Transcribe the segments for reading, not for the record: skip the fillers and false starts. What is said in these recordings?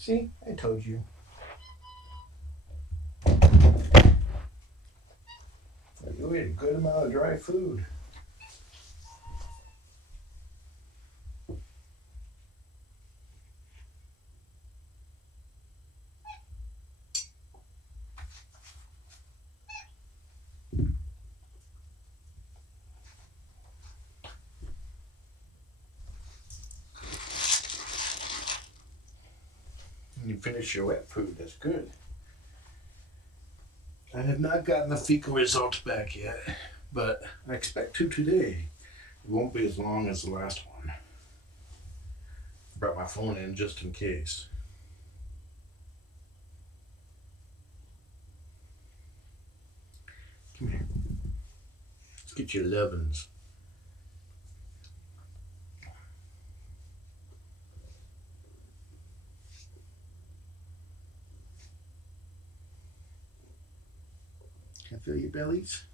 See, I told you. We had a good amount of dry food. You finish your wet food, that's good. I have not gotten the fecal results back yet, but I expect to today. It won't be as long as the last one. I brought my phone in just in case. Come here. Let's get your lovin's. Can I feel your bellies?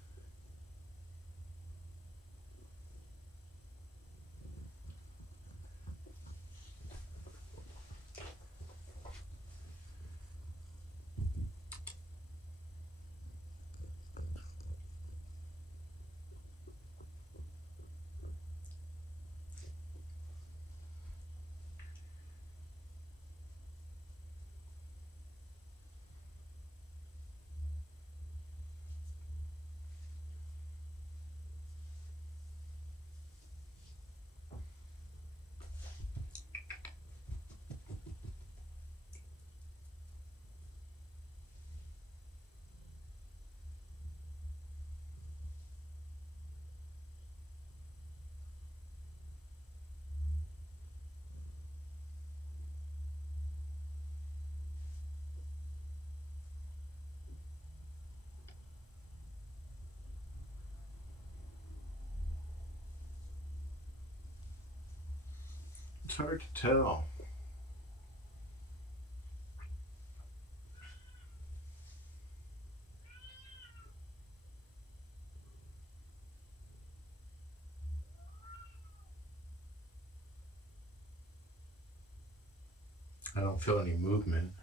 It's hard to tell. I don't feel any movement.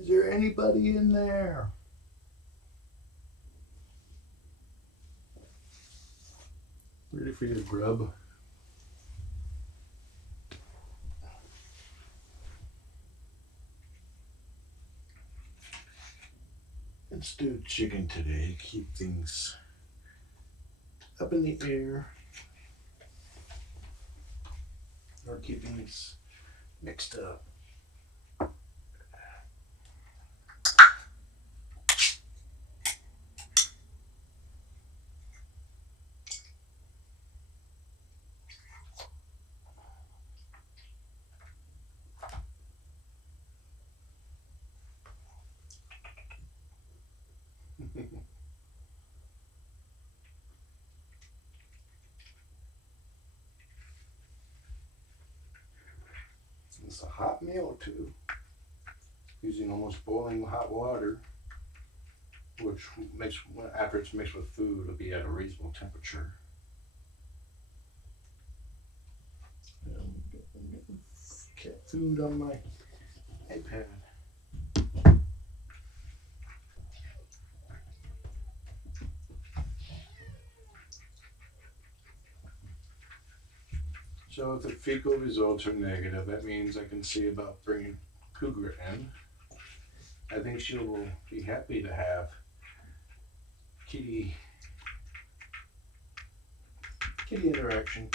Is there anybody in there? Ready for your grub? Let's do chicken today. Keep things up in the air. Or keep things mixed up. It's a hot meal too. Using almost boiling hot water, which makes, after it's mixed with food, it'll be at a reasonable temperature. Cat food on my iPad. So if the fecal results are negative, that means I can see about bringing Cougar in. I think she will be happy to have kitty interaction.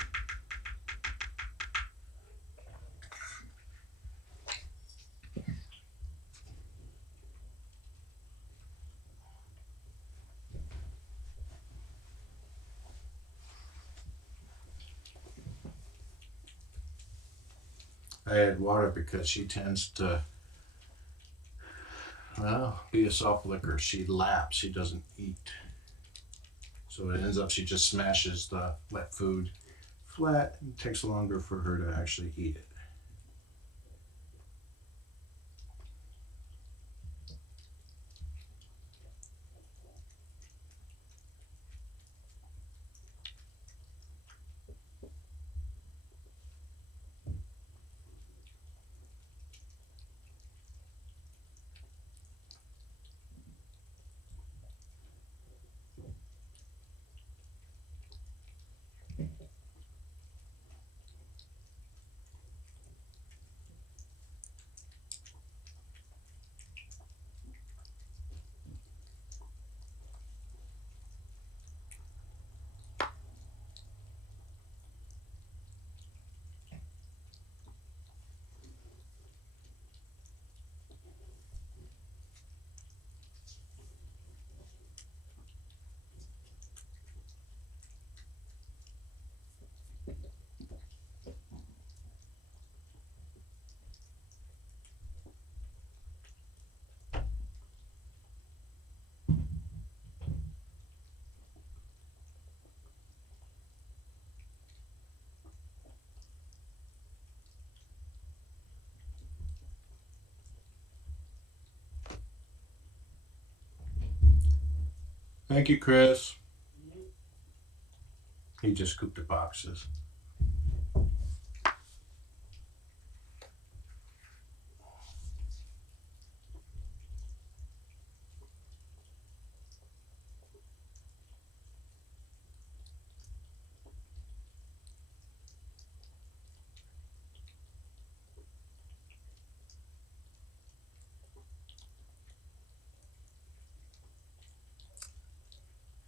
I add water because she tends to, well, be a soft licker. She laps, she doesn't eat. So it ends up she just smashes the wet food flat. It takes longer for her to actually eat it. Thank you, Chris. He just scooped the boxes.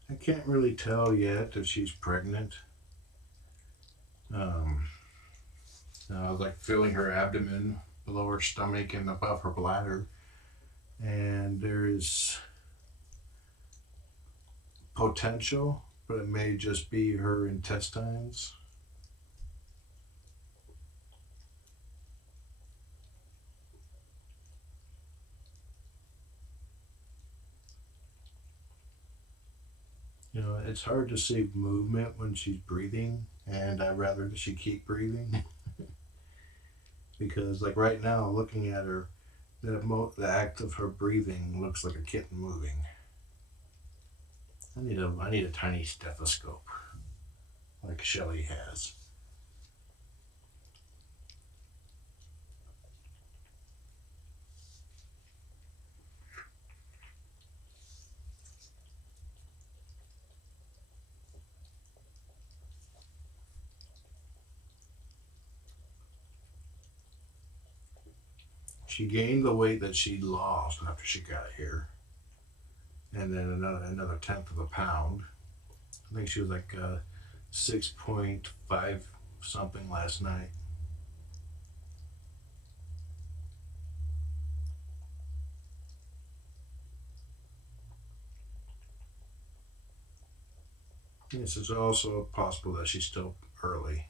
I can't really tell yet if she's pregnant. Um, like feeling her abdomen below her stomach and above her bladder. And there is potential, but it may just be her intestines. You know, it's hard to see movement when she's breathing, and I'd rather that she keep breathing because, like right now, looking at her, the act of her breathing looks like a kitten moving. I need a tiny stethoscope like Shelly has. She gained the weight that she lost after she got here, and then another tenth of a pound. I think she was like 6.5 something last night. This is also possible that she's still early.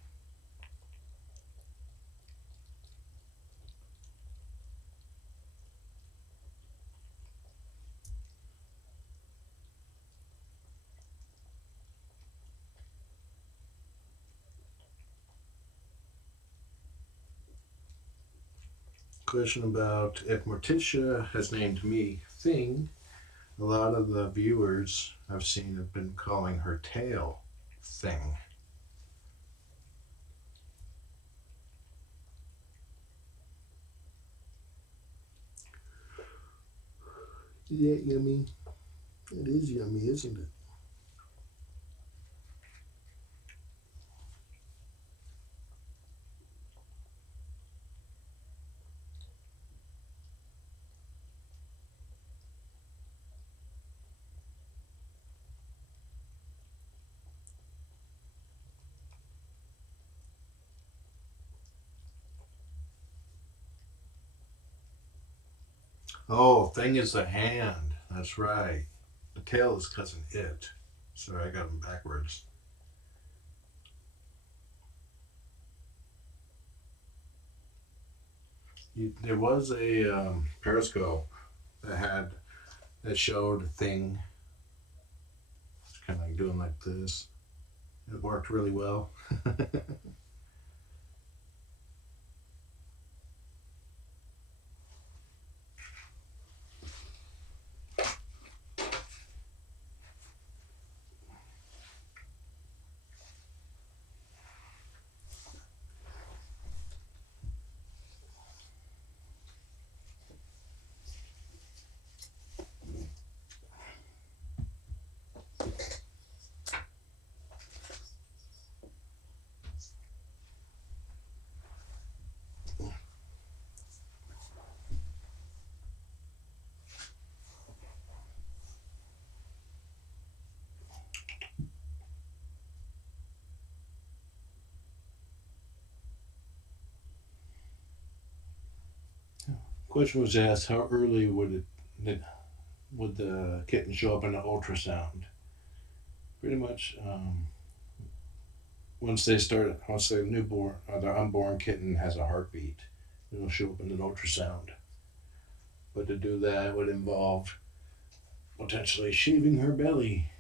Question about if Morticia has named me Thing. A lot of the viewers I've seen have been calling her tail Thing. Is that yummy? It is yummy, isn't it? Oh, Thing is the hand. That's right. The tail is cousin It. Sorry, I got them backwards. There was a Periscope that showed a thing. It's kind of like doing like this. It worked really well. Question was asked: how early would the kitten show up in the ultrasound? Pretty much once the newborn or the unborn kitten has a heartbeat, it'll show up in an ultrasound. But to do that would involve potentially shaving her belly.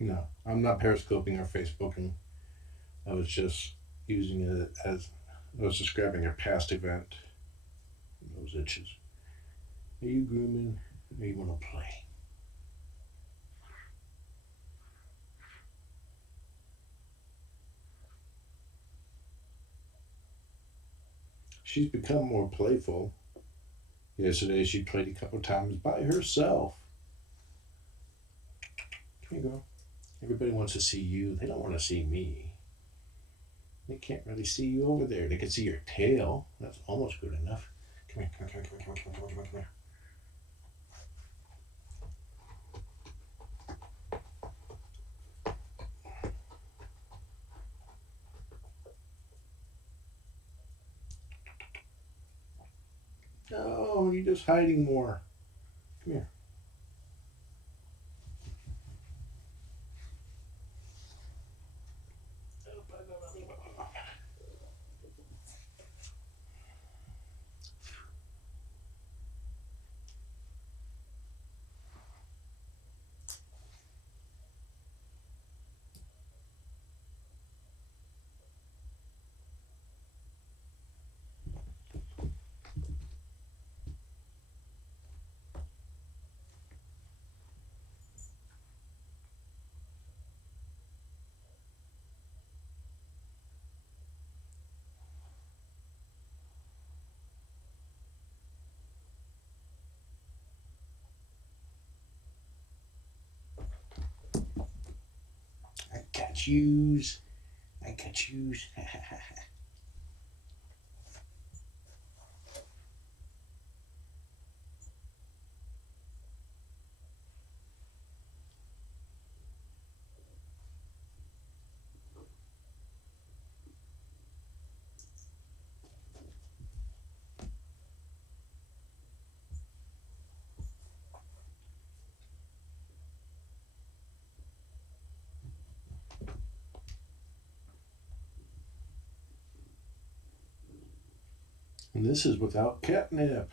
No, I'm not periscoping or Facebooking. I was just using it as I was describing a past event. Those itches. Are you grooming? Or you want to play? She's become more playful. Yesterday she played a couple times by herself. Come here, girl. Everybody wants to see you. They don't want to see me. They can't really see you over there. They can see your tail. That's almost good enough. Come here, come here, come here, come here, come here, come here, come here. No, you're just hiding more. Come here. I got yous. I got yous. And this is without catnip.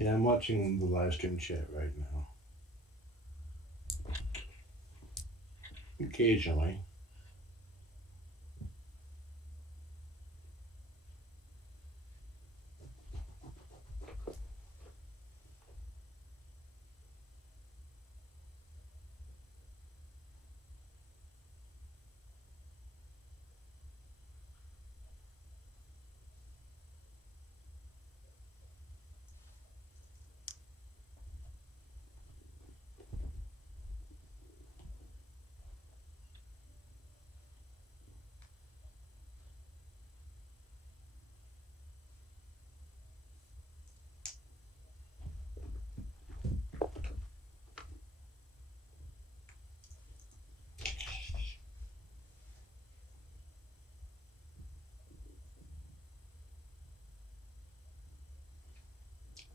Yeah, I'm watching the live stream chat right now. Occasionally.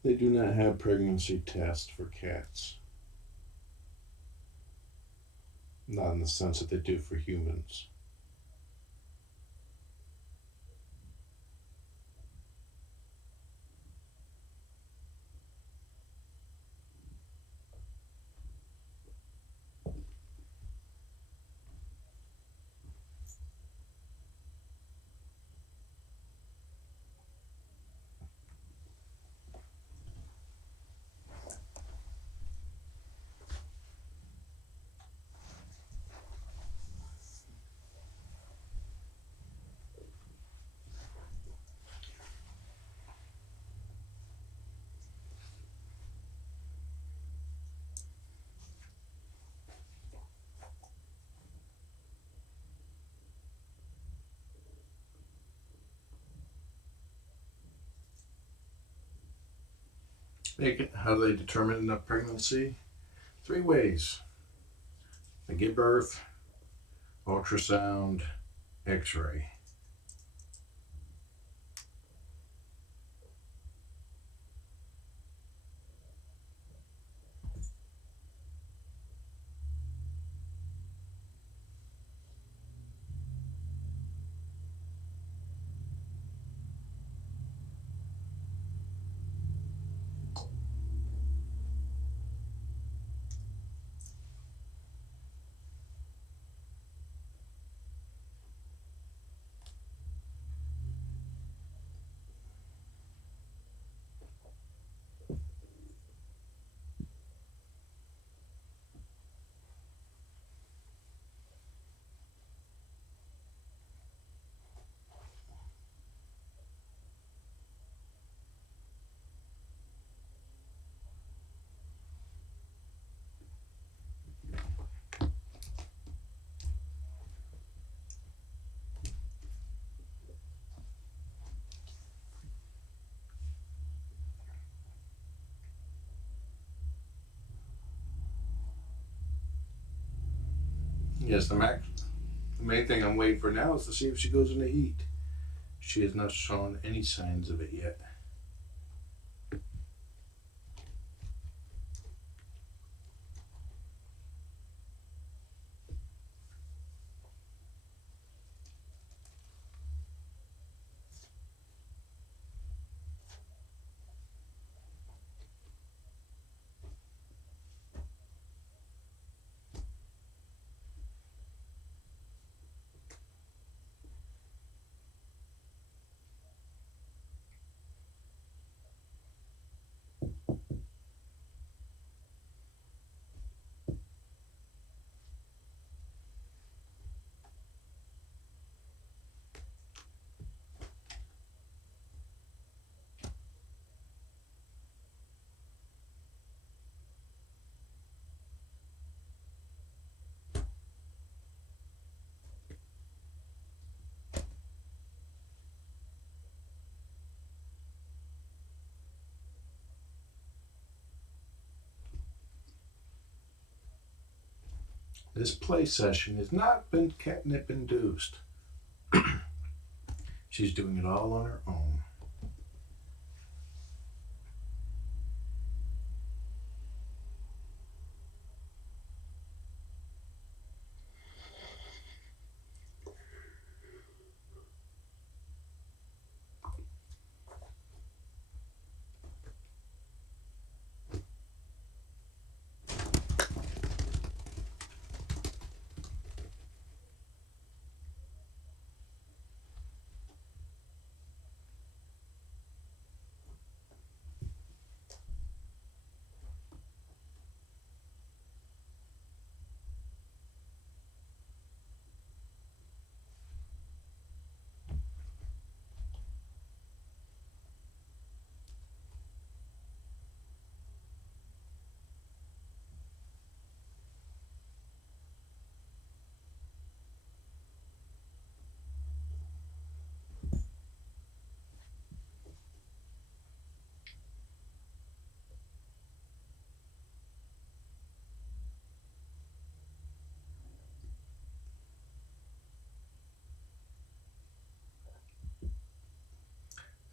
They do not have pregnancy tests for cats. Not in the sense that they do for humans. How do they determine a pregnancy? 3 ways: they give birth, ultrasound, X-ray. Yes, the main thing I'm waiting for now is to see if she goes into heat. She has not shown any signs of it yet. This play session has not been catnip induced. She's doing it all on her own.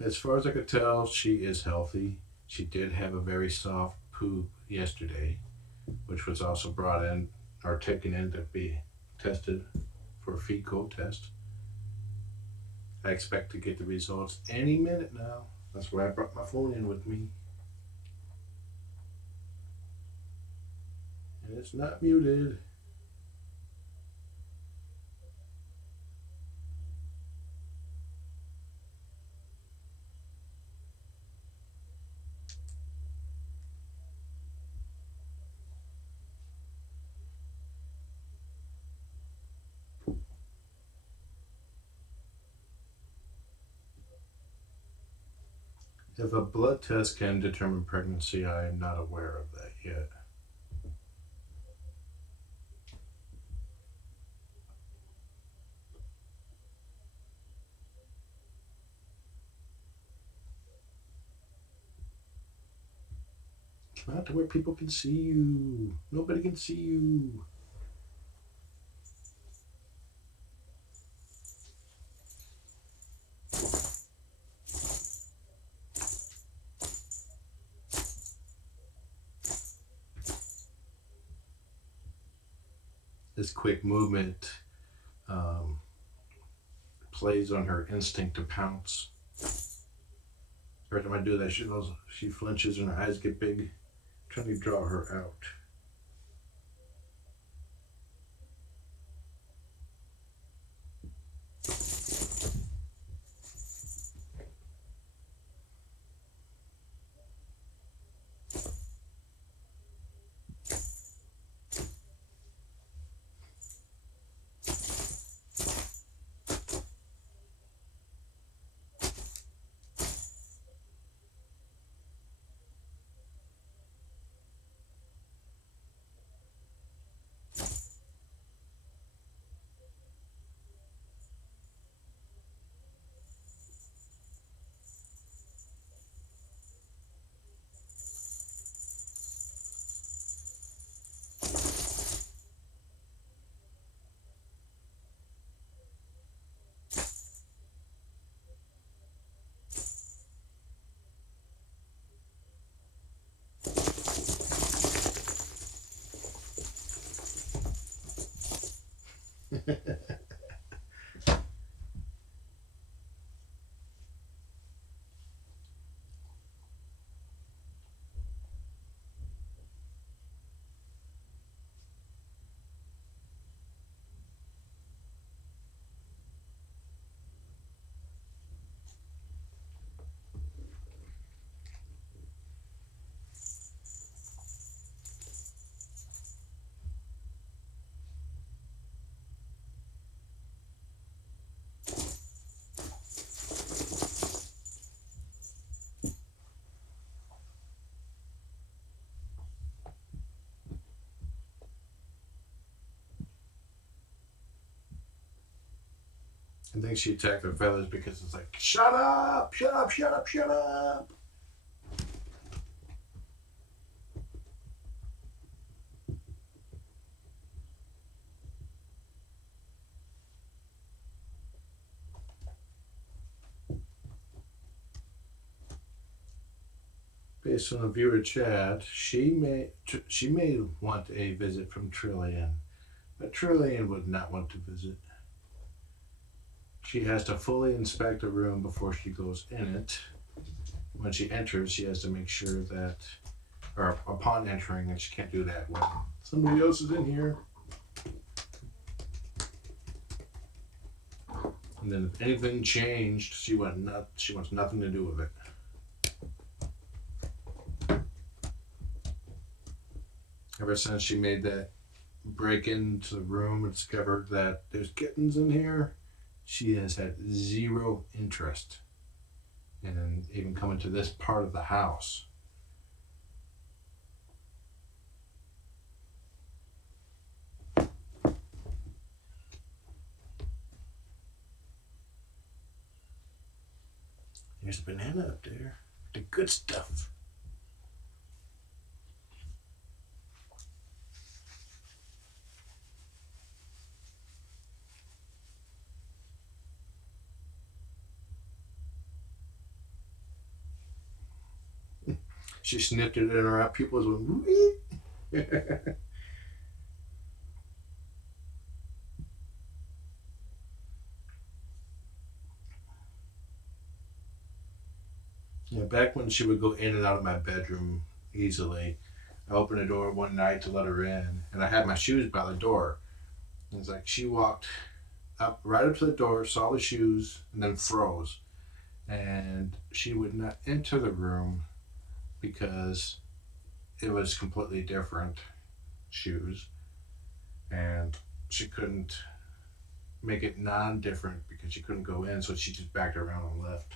As far as I could tell, she is healthy. She did have a very soft poop yesterday, which was also brought in or taken in to be tested for a fecal test. I expect to get the results any minute now. That's why I brought my phone in with me. And it's not muted. If a blood test can determine pregnancy, I am not aware of that yet. Not to where people can see you. Nobody can see you. This quick movement plays on her instinct to pounce. Every time I do that, she flinches and her eyes get big, trying to draw her out. I think she attacked her feathers because it's like, shut up, shut up, shut up, shut up. Based on the viewer chat, she may want a visit from Trillian, but Trillian would not want to visit. She has to fully inspect the room before she goes in it. When she enters, she has to make sure that, or upon entering, that she can't do that when somebody else is in here. And then if anything changed, she wants nothing to do with it. Ever since she made that break into the room and discovered that there's kittens in here, she has had zero interest in even coming to this part of the house. There's a banana up there. The good stuff. She sniffed it in her pupils went, wee. Yeah, back when she would go in and out of my bedroom easily, I opened the door one night to let her in, and I had my shoes by the door. And it's like she walked up right up to the door, saw the shoes, and then froze. And she would not enter the room because it was completely different shoes, and she couldn't make it non-different because she couldn't go in, so she just backed around and left.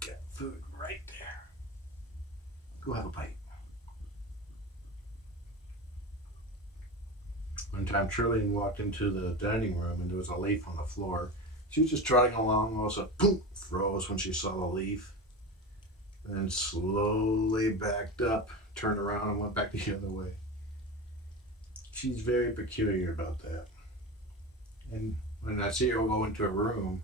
Get food right there. Go have a bite. One time, Trillian walked into the dining room and there was a leaf on the floor. She was just trotting along, all of a sudden, boom, froze when she saw the leaf, and then slowly backed up, turned around, and went back the other way. She's very peculiar about that. And when I see her go into a room,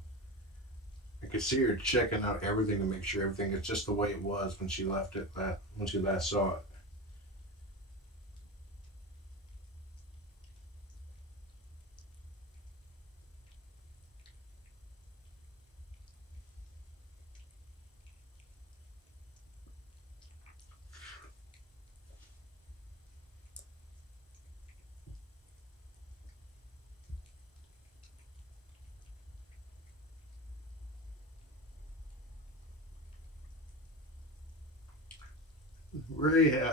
I could see her checking out everything to make sure everything is just the way it was when she left it. When she last saw it.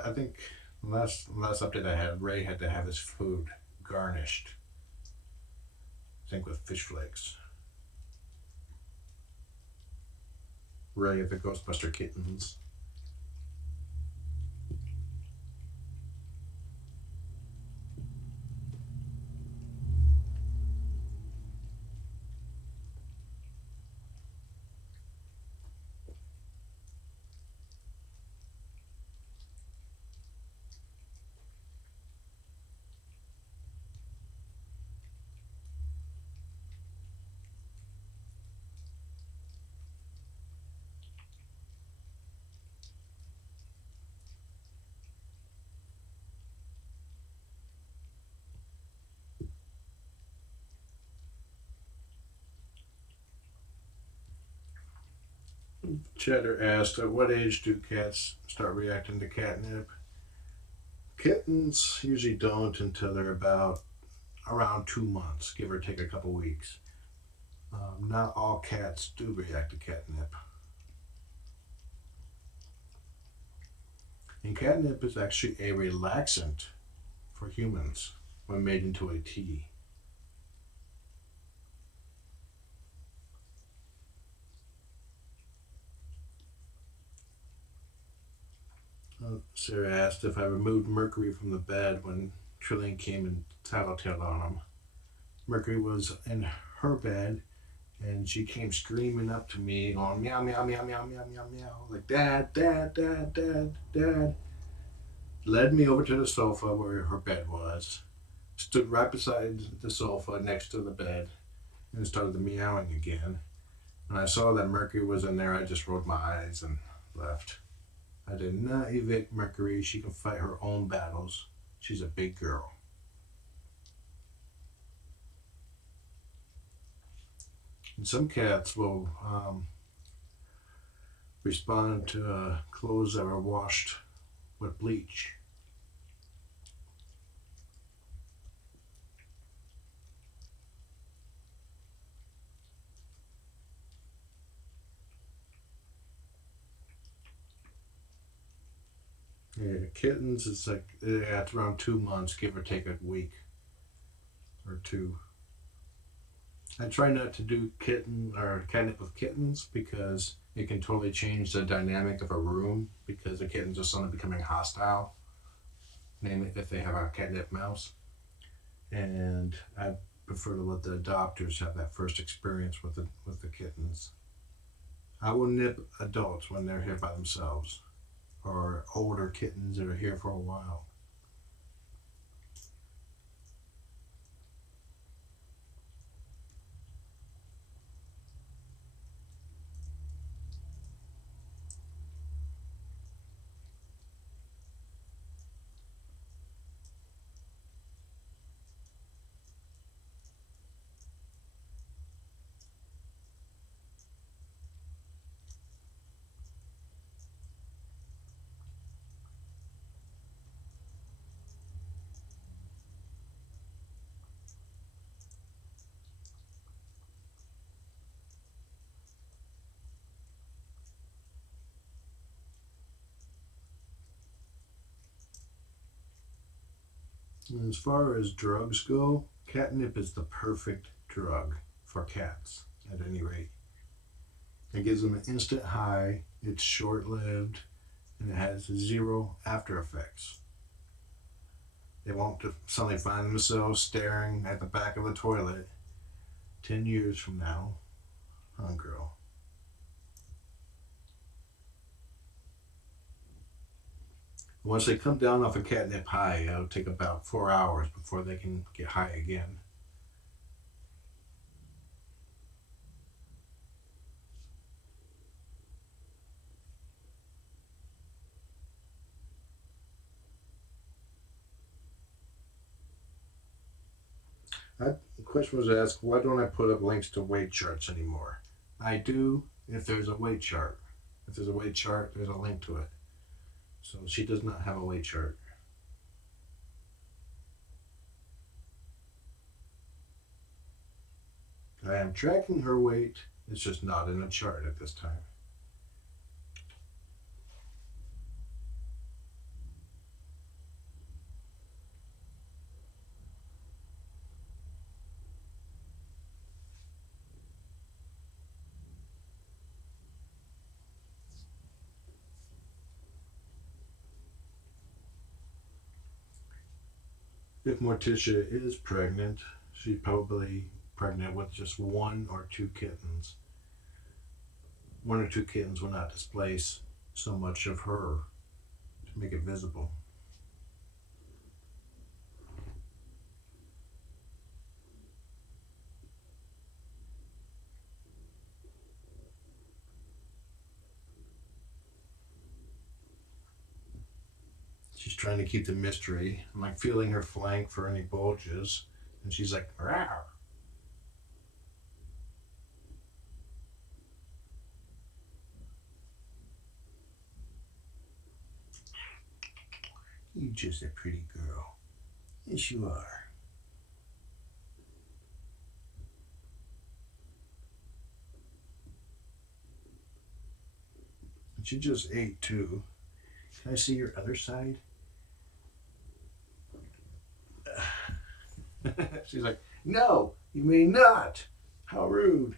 I think last update I had, Ray had to have his food garnished. I think with fish flakes. Ray of the Ghostbuster Kittens. Cheddar asked, at what age do cats start reacting to catnip? Kittens usually don't until they're about around 2 months, give or take a couple weeks. Not all cats do react to catnip. And catnip is actually a relaxant for humans when made into a tea. Sarah asked if I removed Mercury from the bed when Trillian came and tattletaled on him. Mercury was in her bed and she came screaming up to me, going meow, meow, meow, meow, meow, meow, meow, like dad, dad, dad, dad, dad. Led me over to the sofa where her bed was, stood right beside the sofa next to the bed, and started the meowing again. When I saw that Mercury was in there, I just rolled my eyes and left. I did not evict Mercury. She can fight her own battles. She's a big girl. And some cats will respond to clothes that are washed with bleach. Yeah, kittens, it's like it's around 2 months, give or take a week or two. I try not to do kitten or catnip with kittens because it can totally change the dynamic of a room because the kittens are suddenly becoming hostile. Name it if they have a catnip mouse. And I prefer to let the doctors have that first experience with the kittens. I will nip adults when they're here by themselves, or older kittens that are here for a while. And as far as drugs go, catnip is the perfect drug for cats, at any rate. It gives them an instant high, it's short lived, and it has zero after effects. They won't suddenly find themselves staring at the back of the toilet 10 years from now. Huh, girl. Once they come down off a catnip high, it'll take about 4 hours before they can get high again. The question was asked, why don't I put up links to weight charts anymore? I do if there's a weight chart. If there's a weight chart, there's a link to it. So she does not have a weight chart. I am tracking her weight. It's just not in a chart at this time. If Morticia is pregnant, she's probably pregnant with just one or two kittens. One or two kittens will not displace so much of her to make it visible. She's trying to keep the mystery. I'm like feeling her flank for any bulges, and she's like, "Rawr." "You just a pretty girl." "Yes, you are." And she just ate too. Can I see your other side? She's like, "No, you may not. How rude."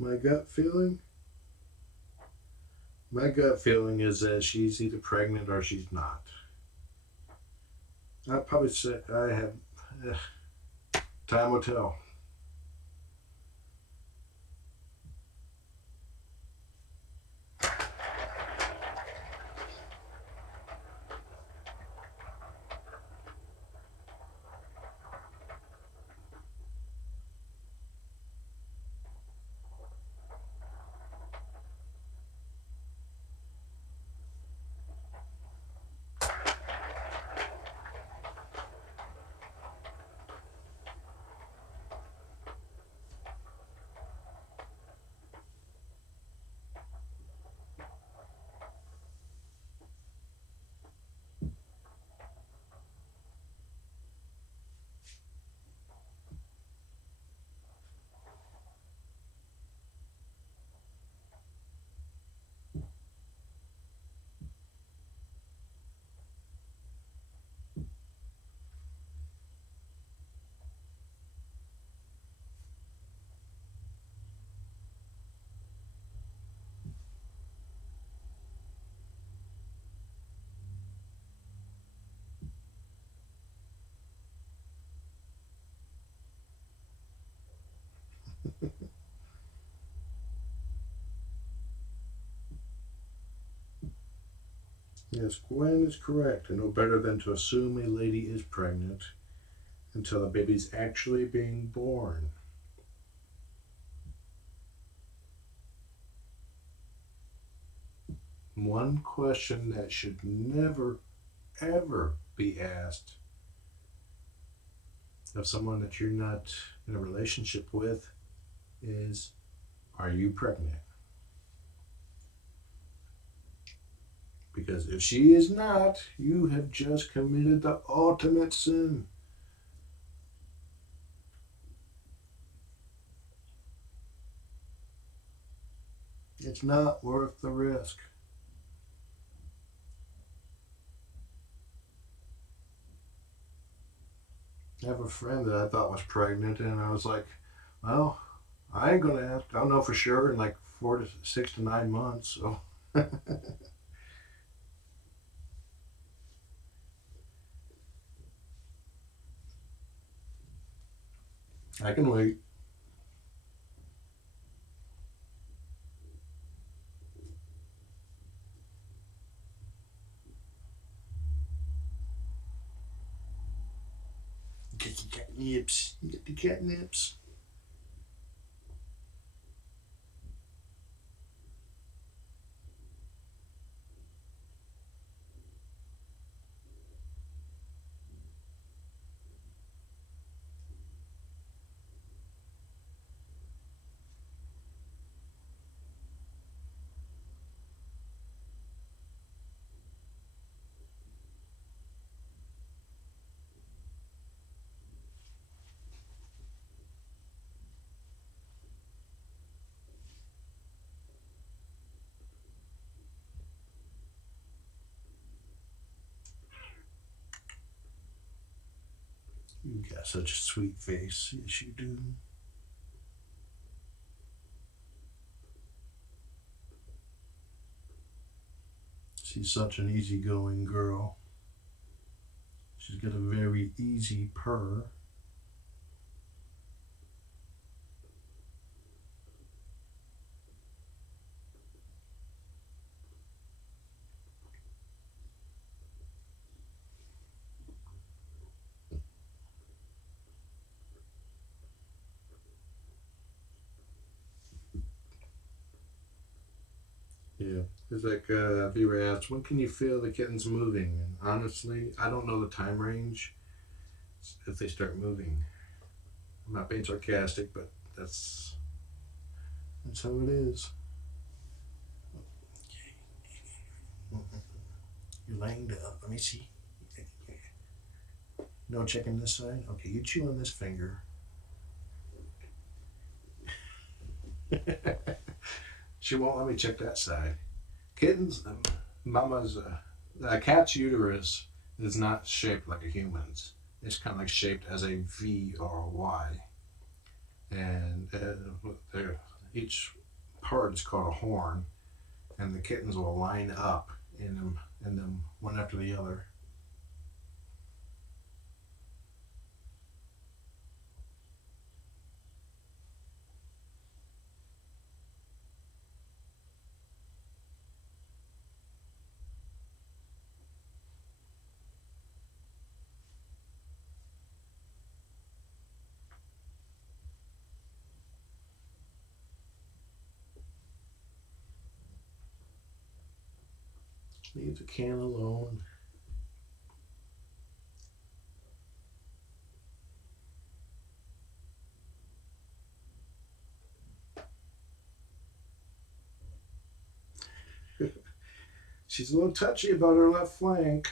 My gut feeling? My gut feeling is that she's either pregnant or she's not. I'd probably say I have Time will tell. Yes, Gwen is correct. And no better than to assume a lady is pregnant until the baby's actually being born. One question that should never, ever be asked of someone that you're not in a relationship with is, are you pregnant? Because if she is not, you have just committed the ultimate sin. It's not worth the risk. I have a friend that I thought was pregnant, and I was like, well, I ain't gonna ask. I don't know for sure in like 4 to 6 to 9 months. So I can wait. Get the catnips. Get the catnips. You got such a sweet face. Yes, you do. She's such an easygoing girl. She's got a very easy purr. Yeah. It's like, if you were asked, when can you feel the kittens moving? And honestly, I don't know the time range if they start moving. I'm not being sarcastic, but that's how it is. You're laying down. Let me see. No checking this side? Okay, you chew on this finger. She won't let me check that side. Kittens, mama's, a cat's uterus is not shaped like a human's. It's kind of like shaped as a V or a Y. And each part is called a horn, and the kittens will line up in them one after the other. Leave the can alone. She's a little touchy about her left flank.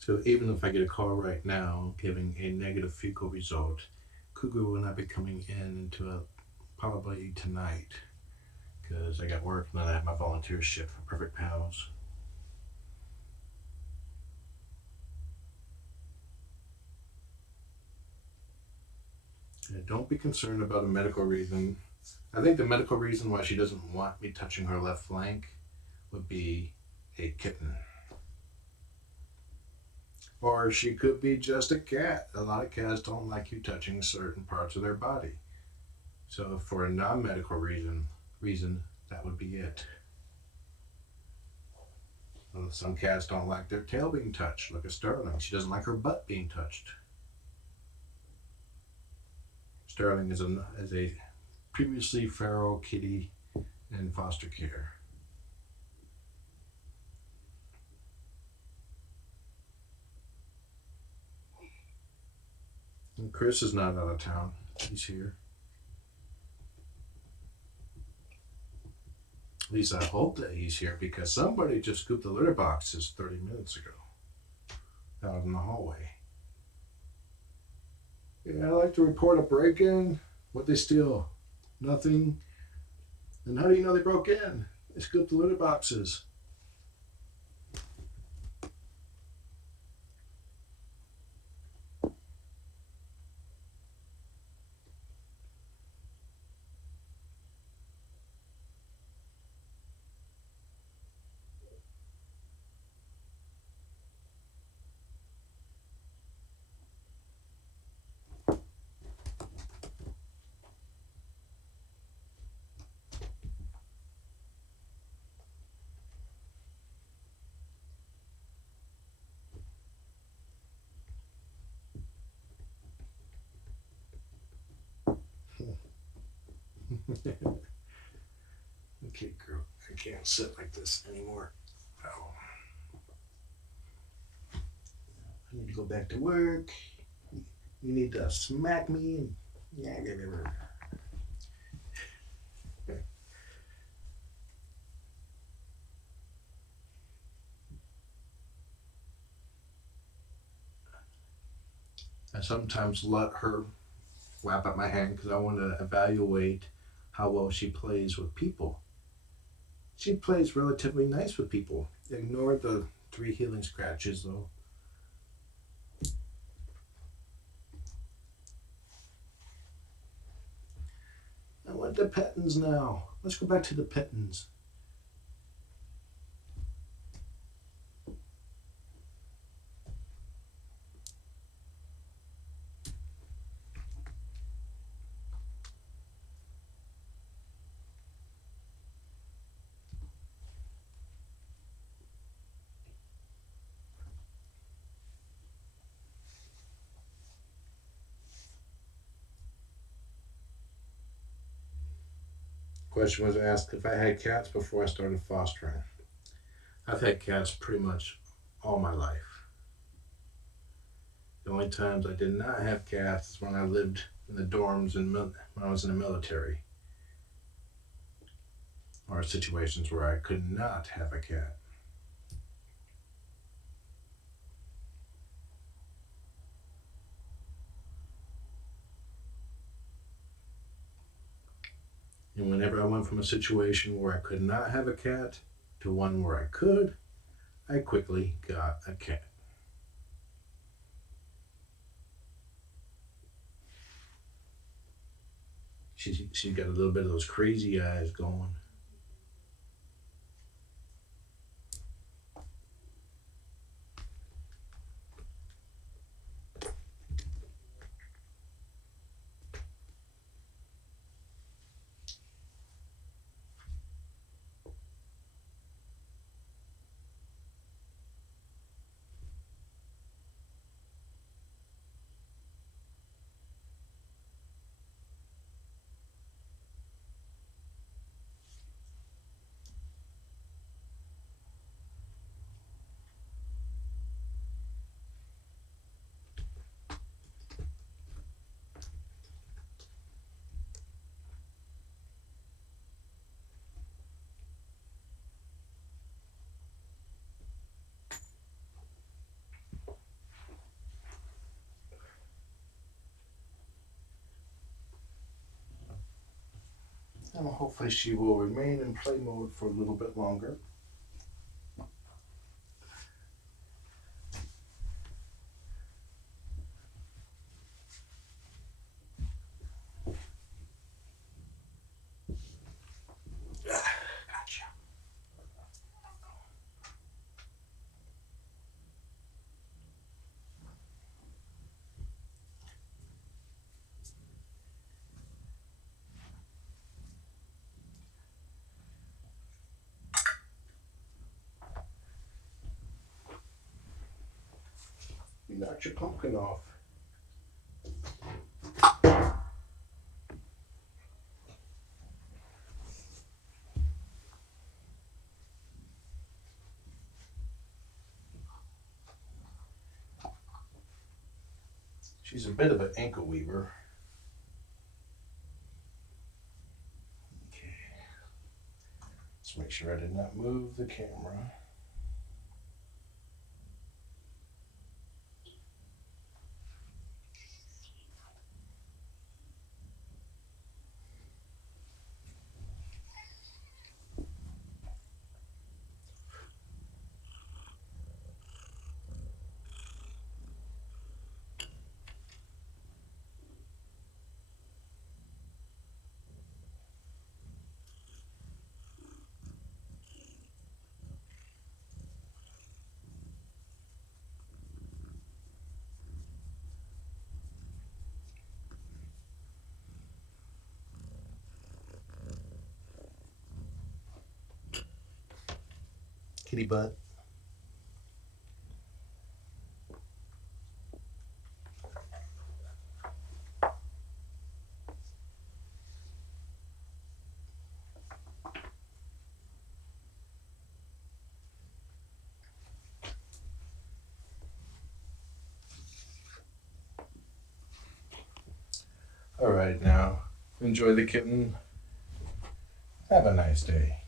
So even if I get a call right now giving a negative fecal result, Cougar will not be coming in until probably tonight because I got work and then I have my volunteer shift for Purrfect Pals. And don't be concerned about a medical reason. I think the medical reason why she doesn't want me touching her left flank would be a kitten. Or she could be just a cat. A lot of cats don't like you touching certain parts of their body. So for a non-medical reason that would be it. Well, some cats don't like their tail being touched. Look at Sterling. She doesn't like her butt being touched. Sterling is a previously feral kitty in foster care. And Chris is not out of town. He's here. At least I hope that he's here because somebody just scooped the litter boxes 30 minutes ago out in the hallway. Yeah, I like to report a break-in. What they steal? Nothing. And how do you know they broke in? They scooped the litter boxes. Okay, girl, I can't sit like this anymore. Oh. I need to go back to work. You need to smack me and I sometimes let her wrap up my hand because I want to evaluate how well she plays with people. She plays relatively nice with people. Ignore the 3 healing scratches though. I want the pettins now. Let's go back to the pettins. Question was asked if I had cats before I started fostering. I've had cats pretty much all my life. The only times I did not have cats is when I lived in the dorms when I was in the military, or situations where I could not have a cat. And whenever I went from a situation where I could not have a cat to one where I could, I quickly got a cat. She's got a little bit of those crazy eyes going. And hopefully she will remain in play mode for a little bit longer. Gotcha. You knocked your pumpkin off. She's a bit of an ankle weaver. Okay. Let's make sure I did not move the camera. Kitty butt. All right, now enjoy the kitten. Have a nice day.